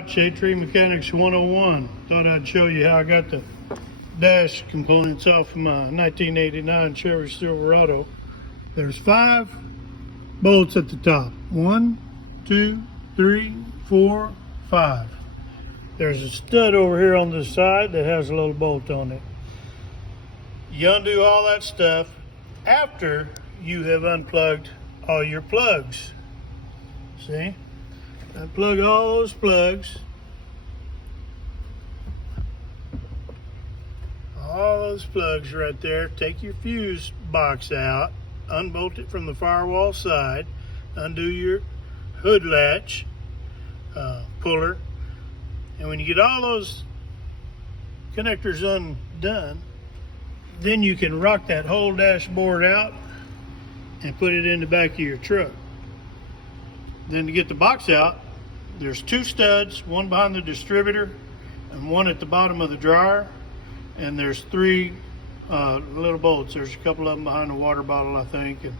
Alright, Shade Tree Mechanics 101. Thought I'd show you how I got the dash components off of my 1989 Chevy Silverado. There's 5 bolts at the top. 1, 2, 3, 4, 5. There's a stud over here on the side that has a little bolt on it. You undo all that stuff after you have unplugged all your plugs. See? Unplug all those plugs. All those plugs right there. Take your fuse box out, unbolt it from the firewall side, undo your hood latch puller, and when you get all those connectors undone, then you can rock that whole dashboard out and put it in the back of your truck. Then to get the box out, there's 2 studs, one behind the distributor and one at the bottom of the dryer, and there's 3 little bolts. There's a couple of them behind the water bottle, I think, and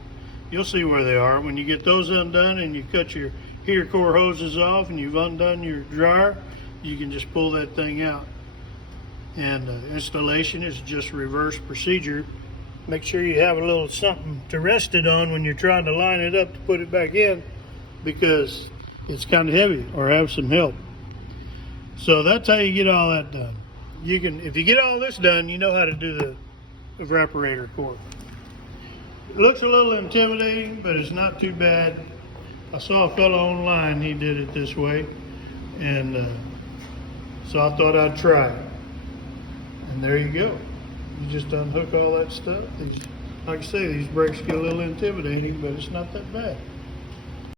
you'll see where they are. When you get those undone and you cut your heater core hoses off and you've undone your dryer, you can just pull that thing out. And installation is just reverse procedure. Make sure you have a little something to rest it on when you're trying to line it up to put it back in, because it's kind of heavy, or have some help. So that's how you get all that done. You can, if you get all this done, you know how to do the evaporator core. It looks a little intimidating, but it's not too bad. I saw a fellow online, he did it this way, and so I thought I'd try it. And there you go. You just unhook all that stuff. Like I say, these brakes get a little intimidating, but it's not that bad.